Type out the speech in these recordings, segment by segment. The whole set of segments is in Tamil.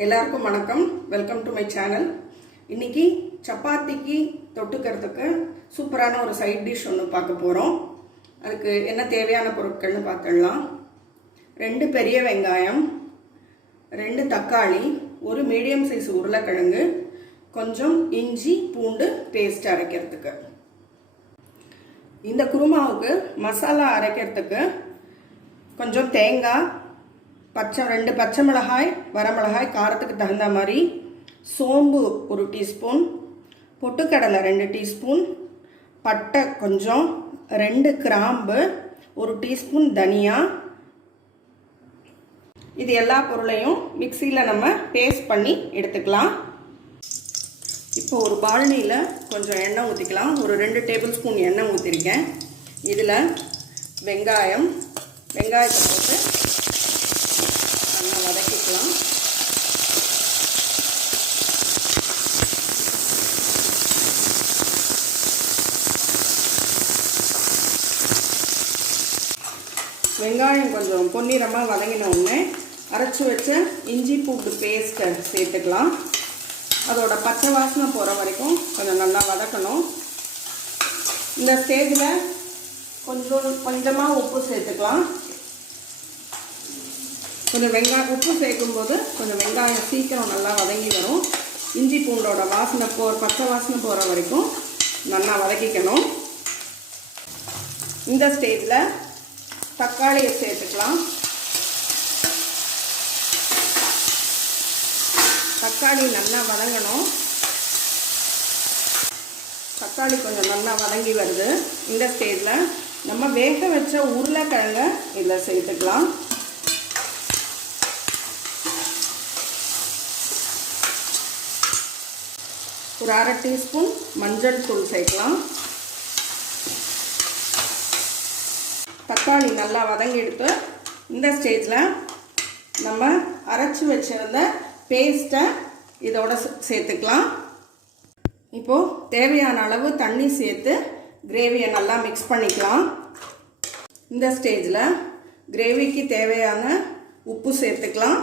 எல்லாருக்கும் வணக்கம். வெல்கம் டு மை சேனல் இன்னைக்கு சப்பாத்திக்கு தொட்டுக்கிறதுக்கு சூப்பரான ஒரு சைட் டிஷ் ஒன்று பார்க்க போகிறோம் அதுக்கு என்ன தேவையான பொருட்கள்னு பார்த்துடலாம். ரெண்டு பெரிய வெங்காயம் ரெண்டு தக்காளி ஒரு மீடியம் சைஸ் உருளைக்கிழங்கு கொஞ்சம் இஞ்சி பூண்டு பேஸ்ட் அரைக்கிறதுக்கு. இந்த குருமாவுக்கு மசாலா அரைக்கிறதுக்கு கொஞ்சம் தேங்காய் பச்சை ரெண்டு பச்சை மிளகாய் வரமிளகாய் காரத்துக்கு தகுந்த மாதிரி சோம்பு ஒரு டீஸ்பூன் பொட்டுக்கடலை ரெண்டு டீஸ்பூன் பட்டை கொஞ்சம் ரெண்டு கிராம்பு ஒரு டீஸ்பூன் தனியா. இது எல்லா பொருளையும் மிக்சியில் நம்ம பேஸ்ட் பண்ணி எடுத்துக்கலாம். இப்போ ஒரு பால்னியில் கொஞ்சம் எண்ணெய் ஊற்றிக்கலாம் ஒரு ரெண்டு டேபிள் ஸ்பூன் எண்ணெய் ஊற்றிருக்கேன் இதில் வெங்காயம் வெங்காயத்தை போட்டு வதக்கிக்கலாம் வெங்காயம் கொஞ்சம் பொன்னிறமாக வதங்கின உடனே அரைச்சி வச்ச இஞ்சி பூண்டு பேஸ்ட்டை சேர்த்துக்கலாம். அதோட பச்சை வாசனை போகிற வரைக்கும் கொஞ்சம் நல்லா வதக்கணும். இந்த ஸ்டேஜில் கொஞ்சம் கொஞ்சமாக உப்பு சேர்த்துக்கலாம். கொஞ்சம் வெங்காயம் உப்பு சேர்க்கும்போது கொஞ்சம் வெங்காயம் சீக்கிரம் நல்லா வதங்கி வரும். இஞ்சி பூண்டோட வாசனை போகிற பச்சை வாசனை போகிற வரைக்கும் நல்லா வதக்கிக்கணும். இந்த ஸ்டேஜில் தக்காளியை சேர்த்துக்கலாம். தக்காளி நல்லா வதங்கணும். தக்காளி கொஞ்சம் நல்லா வதங்கி வருது. இந்த ஸ்டேஜில் நம்ம வேக வச்ச உருளைக்கிழங்கை இதில் சேர்த்துக்கலாம். ஒரு அரை டீஸ்பூன் மஞ்சள் தூள் சேர்க்கலாம். தக்காளி நல்லா வதங்கி எடுத்து இந்த ஸ்டேஜில் நம்ம அரைச்சி வச்சிருந்த பேஸ்ட்டை இதோட சேர்த்துக்கலாம். இப்போது தேவையான அளவு தண்ணி சேர்த்து கிரேவியை நல்லா மிக்ஸ் பண்ணிக்கலாம். இந்த ஸ்டேஜில் கிரேவிக்கு தேவையான உப்பு சேர்த்துக்கலாம்.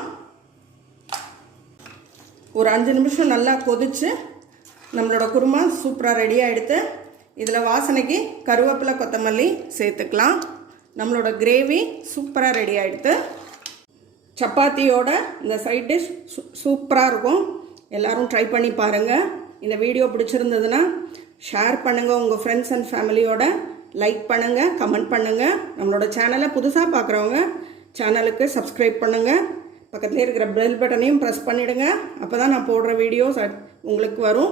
ஒரு அஞ்சு நிமிஷம் நல்லா கொதித்து நம்மளோட குருமா சூப்பராக ரெடி ஆகிடுத்து இதில் வாசனைக்கு கருவேப்பிலை கொத்தமல்லி சேர்த்துக்கலாம். நம்மளோட கிரேவி சூப்பராக ரெடி ஆகிடுது சப்பாத்தியோட இந்த சைட் டிஷ் சூப்பராக இருக்கும். எல்லோரும் ட்ரை பண்ணி பாருங்கள் இந்த வீடியோ பிடிச்சிருந்ததுன்னா ஷேர் பண்ணுங்கள் உங்கள் ஃப்ரெண்ட்ஸ் அண்ட் ஃபேமிலியோட லைக் பண்ணுங்கள் கமெண்ட் பண்ணுங்கள் நம்மளோட சேனலை புதுசாக பார்க்குறவங்க சேனலுக்கு சப்ஸ்கிரைப் பண்ணுங்கள் பக்கத்துலேயே இருக்கிற பெல் பட்டனையும் ப்ரெஸ் பண்ணிவிடுங்க அப்போ தான் நான் போடுற வீடியோஸ் உங்களுக்கு வரும்.